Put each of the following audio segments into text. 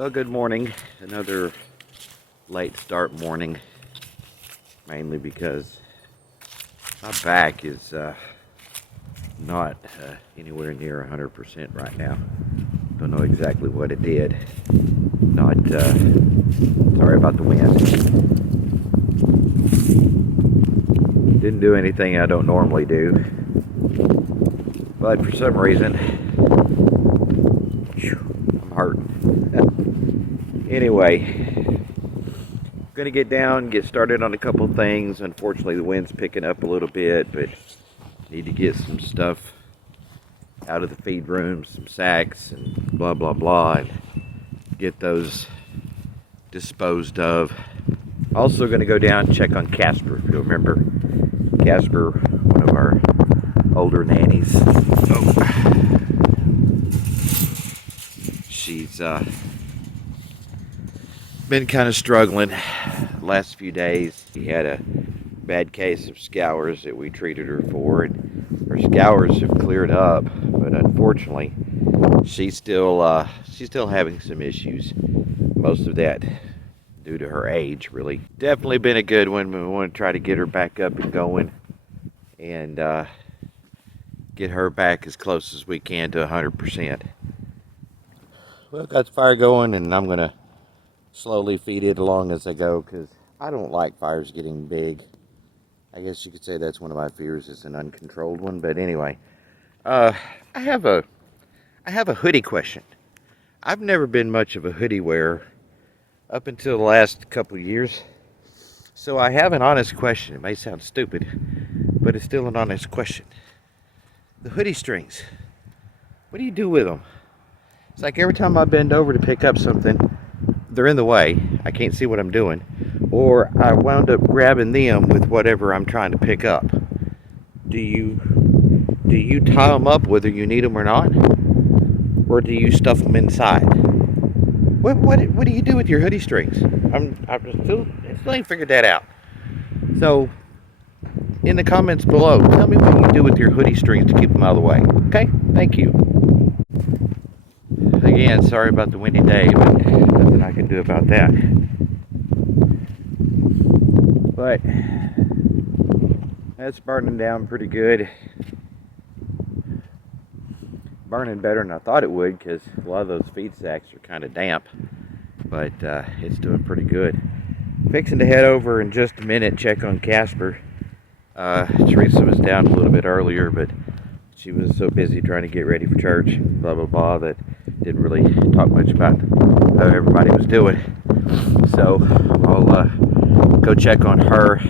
Well, good morning. Another late start morning, mainly because my back is not anywhere near 100% right now. Don't know exactly what it did. Not sorry about the wind. Didn't do anything I don't normally do, but for some reason I'm hurting. Anyway, gonna get down, get started on a couple things. Unfortunately, the wind's picking up a little bit, but need to get some stuff out of the feed room, some sacks and blah blah blah, and get those disposed of. Also gonna go down and check on Casper. If you remember Casper, one of our older nannies. Oh, she's been kind of struggling the last few days. She had a bad case of scours that we treated her for, and her scours have cleared up, but unfortunately she's still having some issues. Most of that due to her age, really. Definitely been a good one. We want to try to get her back up and going and get her back as close as we can to 100%. Well, got the fire going, and I'm gonna slowly feed it along as I go, because I don't like fires getting big. I guess you could say that's one of my fears, is an uncontrolled one. But anyway, I have a hoodie question. I've never been much of a hoodie wearer up until the last couple of years, so I have an honest question. It may sound stupid, but it's still an honest question. The hoodie strings, what do you do with them? It's like every time I bend over to pick up something, they're in the way. I can't see what I'm doing, or I wound up grabbing them with whatever I'm trying to pick up. Do you tie them up whether you need them or not, or do you stuff them inside? What do you do with your hoodie strings? I still ain't figured that out. So in the comments below, tell me what you do with your hoodie strings to keep them out of the way. Okay, thank you. Again, sorry about the windy day, but nothing I can do about that. But that's burning down pretty good. Burning better than I thought it would, because a lot of those feed sacks are kind of damp, but it's doing pretty good. Fixing to head over in just a minute, check on Casper. Teresa was down a little bit earlier, but she was so busy trying to get ready for church, blah blah blah, that didn't really talk much about how everybody was doing. So I'll go check on her.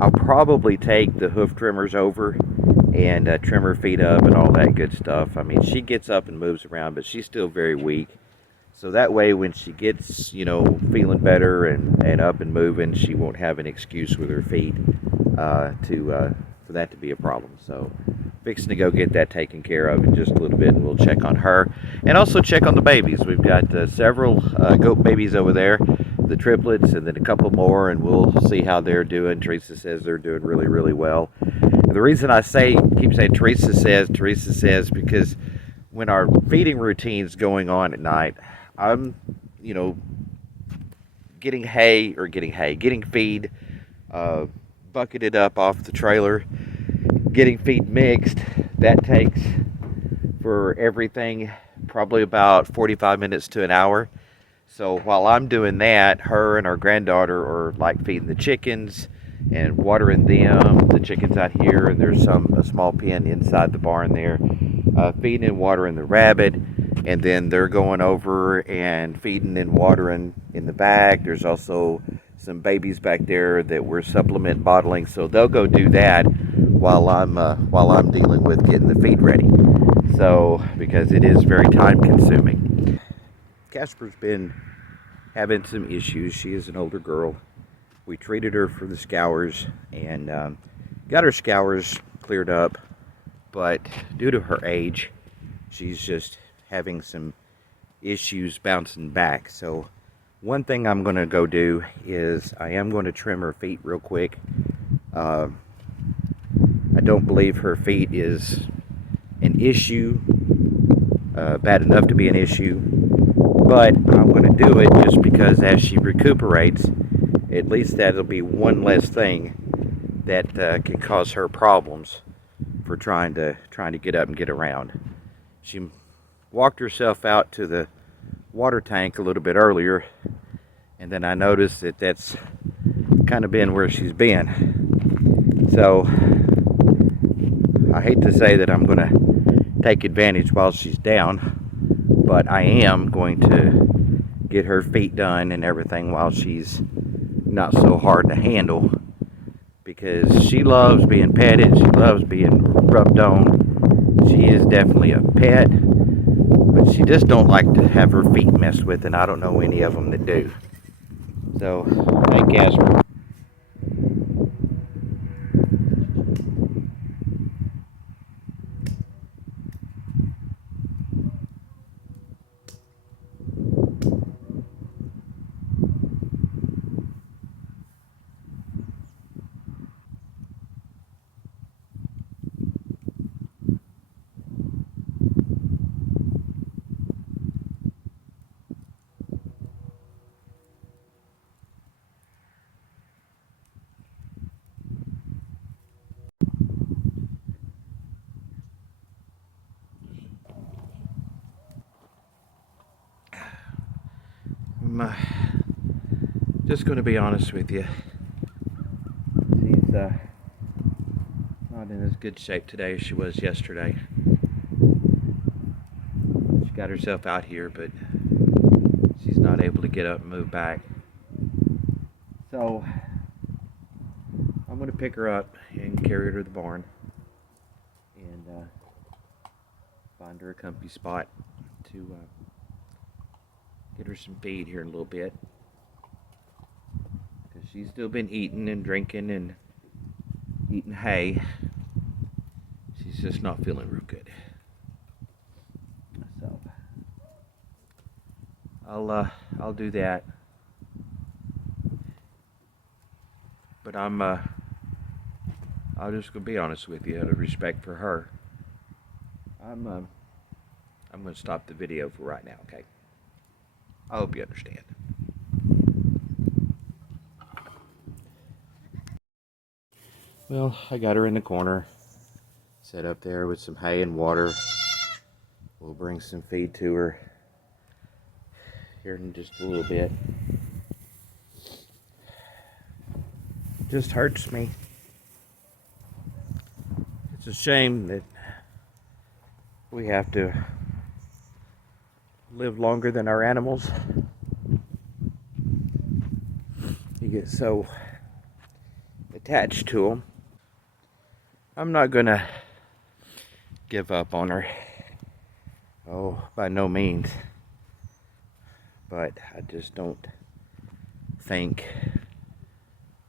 I'll probably take the hoof trimmers over and trim her feet up and all that good stuff. I mean, she gets up and moves around, but she's still very weak. So that way, when she gets, feeling better and up and moving, she won't have an excuse with her feet for that to be a problem. So fixing to go get that taken care of in just a little bit, and we'll check on her and also check on the babies. We've got several goat babies over there, the triplets, and then a couple more, and we'll see how they're doing. Teresa says they're doing really, really well. And the reason I keep saying Teresa says, because when our feeding routine's going on at night, I'm, getting feed bucketed up off the trailer, getting feed mixed. That takes, for everything, probably about 45 minutes to an hour. So while I'm doing that, her and our granddaughter are like feeding the chickens and watering them. The chickens out here, and there's a small pen inside the barn there, feeding and watering the rabbit, and then they're going over and feeding and watering in the back. There's also some babies back there that we're supplement bottling, so they'll go do that while I'm dealing with getting the feed ready. So, because it is very time consuming. Casper's been having some issues. She is an older girl. We treated her for the scours and got her scours cleared up, but due to her age, she's just having some issues bouncing back. So one thing I'm going to go do is I am going to trim her feet real quick. I don't believe her feet is an issue, bad enough to be an issue, But I'm going to do it just because as she recuperates, at least that'll be one less thing that can cause her problems for trying to get up and get around. She walked herself out to the water tank a little bit earlier, and then I noticed that that's kind of been where she's been. So I hate to say that I'm going to take advantage while she's down, but I am going to get her feet done and everything while she's not so hard to handle, because she loves being petted, she loves being rubbed on. She is definitely a pet, but she just don't like to have her feet messed with, and I don't know any of them that do. So, hey Casper. I'm just going to be honest with you. She's not in as good shape today as she was yesterday. She got herself out here, but she's not able to get up and move back. So I'm going to pick her up and carry her to the barn and find her a comfy spot to get her some feed here in a little bit, because she's still been eating and drinking and eating hay. She's just not feeling real good. So I'll do that. But I'm just gonna be honest with you, out of respect for her. I'm gonna stop the video for right now, okay? I hope you understand. Well, I got her in the corner, set up there with some hay and water. We'll bring some feed to her here in just a little bit. Just hurts me. It's a shame that we have to live longer than our animals. You get so attached to them. I'm not gonna give up on her. Oh, by no means. But I just don't think,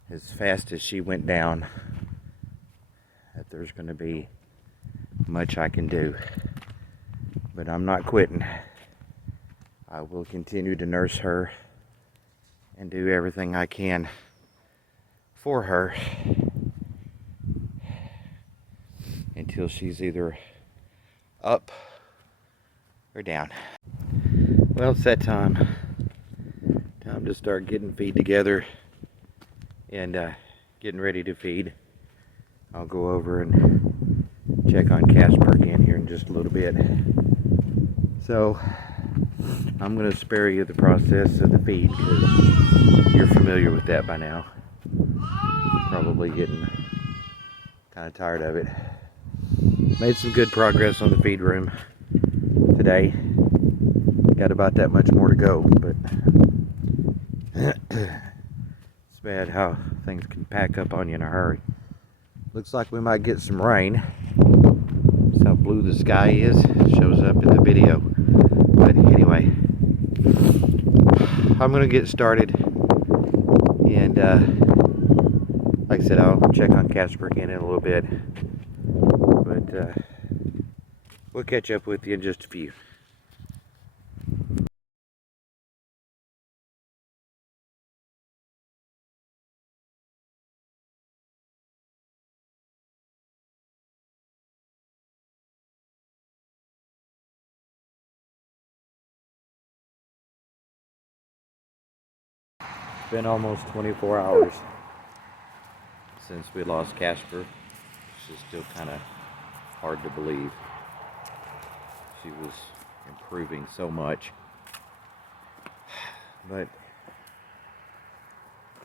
as fast as she went down, that there's gonna be much I can do. But I'm not quitting. I will continue to nurse her and do everything I can for her until she's either up or down. Well, it's that time. Time to start getting feed together and getting ready to feed. I'll go over and check on Casper again here in just a little bit. So I'm going to spare you the process of the feed, because you're familiar with that by now. Probably getting kind of tired of it. Made some good progress on the feed room today. Got about that much more to go, but it's bad how things can pack up on you in a hurry. Looks like we might get some rain. That's how blue the sky is. It shows up in the video. But anyway, I'm going to get started. And like I said, I'll check on Casper again in a little bit. But we'll catch up with you in just a few. It's been almost 24 hours since we lost Casper, which is still kind of hard to believe. She was improving so much, but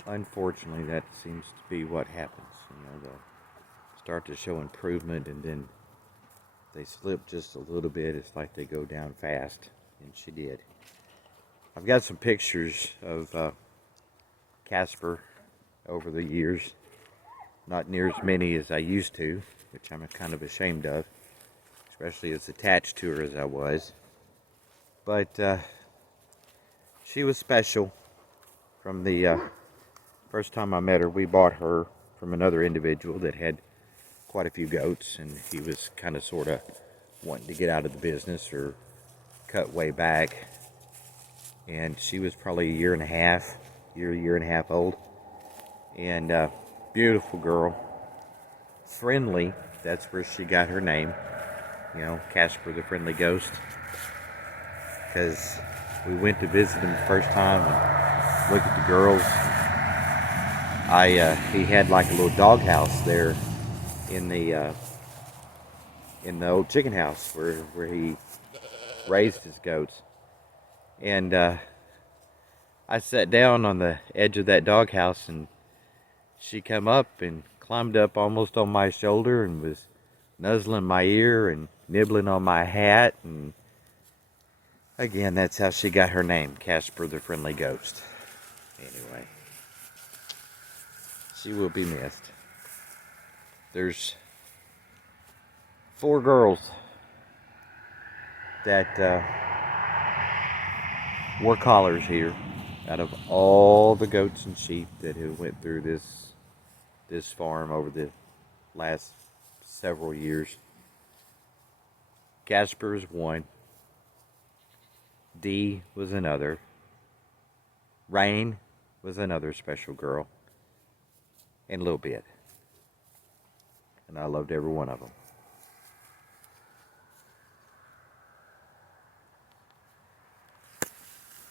unfortunately that seems to be what happens. You know, they'll start to show improvement and then they slip just a little bit. It's like they go down fast, and she did. I've got some pictures of Casper over the years. Not near as many as I used to, which I'm kind of ashamed of, especially as attached to her as I was. But she was special. From the first time I met her, we bought her from another individual that had quite a few goats, and he was kind of sort of wanting to get out of the business or cut way back. And she was probably a year and a half old, and beautiful girl, friendly. That's where she got her name, you know, Casper the Friendly Ghost, because we went to visit him the first time and look at the girls. He had like a little doghouse there in the old chicken house where he raised his goats, and I sat down on the edge of that doghouse, and she come up and climbed up almost on my shoulder and was nuzzling my ear and nibbling on my hat. And again, that's how she got her name, Casper the Friendly Ghost. Anyway, she will be missed. There's 4 girls that wore collars here out of all the goats and sheep that have went through this farm over the last several years. Casper is one. Dee was another. Rain was another special girl. And Little Bit. And I loved every one of them.